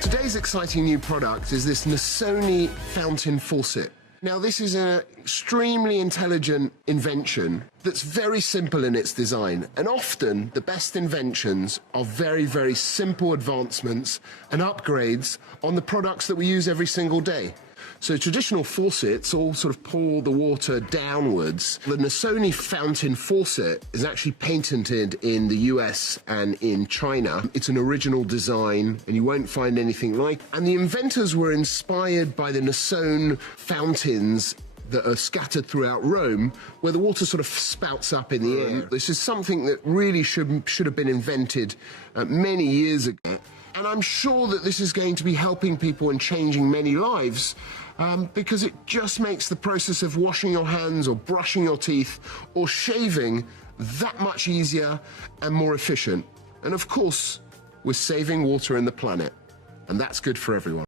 Today's exciting new product is this Nasoni fountain faucet. Now, this is an extremely intelligent invention that's very simple in its design. And often, the best inventions are very, very simple advancements and upgrades on the products that we use every single day. So traditional faucets all sort of pour the water downwards. The Nasoni fountain faucet is actually patented in the US and in China. It's an original design and you won't find anything like it. And the inventors were inspired by the Nasoni fountains that are scattered throughout Rome, where the water sort of spouts up in the air. This is something that really should have been invented many years ago. And I'm sure that this is going to be helping people and changing many lives because it just makes the process of washing your hands or brushing your teeth or shaving that much easier and more efficient. And of course, we're saving water in the planet, and that's good for everyone.